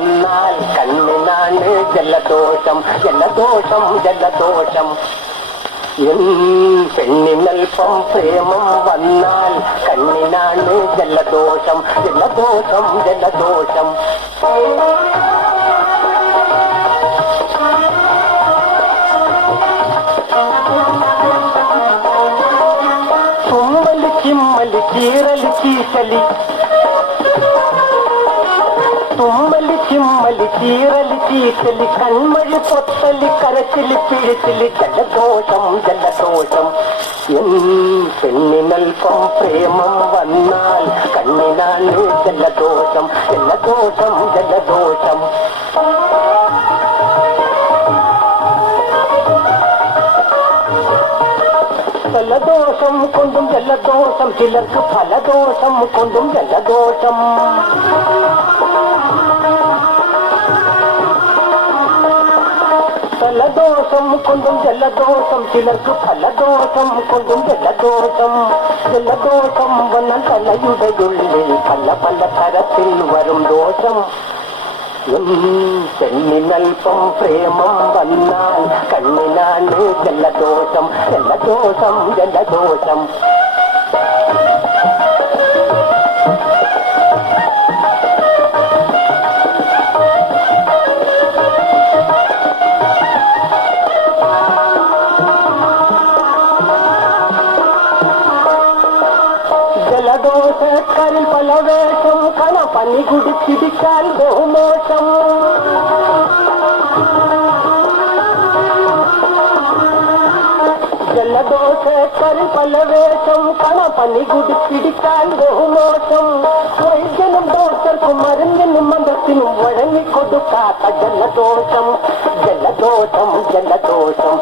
വന്നാൽ കണ്ണിനാണ് ജലദോഷം ജലദോഷം ജലദോഷം. പെണ്ണിനൽപ്പം പ്രേമം വന്നാൽ കണ്ണിനാണ് ജലദോഷം ജലദോഷം ജലദോഷം. തുമ്മല് ചിമ്മല് ചീറല് ചീറ്റലി തുമ്മല് ചിമ്മല് ചീറല് ചീറ്റലി കൺമഴി പൊത്തലി കരച്ചിലി പിഴിച്ചിലി ജലദോഷം ജലദോഷം. പെണ്ണിനൽപ്പം പ്രേമം വന്നാൽ കണ്ണിനാണ് ജലദോഷം ജലദോഷം ജലദോഷം. ഫലദോഷം കൊണ്ടും ജലദോഷം ചിലർക്ക് ഫലദോഷം കൊണ്ടും ജലദോഷം. ഫലദോഷം കൊണ്ടും ജലദോഷം ചിലർക്ക് ഫലദോഷം കൊണ്ടും ജലദോഷം. ജലദോഷം വന്നാൽ തലയുടെ ഉള്ളിൽ പല പല തരത്തിൽ വരും ദോഷം. പെണ്ണിനൽപ്പം പ്രേമം വന്നാൽ കണ്ണിനാണ് ജലദോഷം ജലദോഷം ജലദോഷം. ജലദോഷക്കാരിൽ പല വേഷം കണ പനി കുടിച്ചിടിച്ചാൽ ബഹുമോശം. ജലദോഷക്കാരിൽ പല വേഷം കണ പനി കുടിച്ചിടിച്ചാൽ ബഹുമോശം. വൈദ്യനും ഡോക്ടർക്കും മരുന്നിനും മന്ത്രത്തിനും വഴങ്ങിക്കൊടുക്കാത്ത ജലദോഷം ജലദോഷം ജലദോഷം.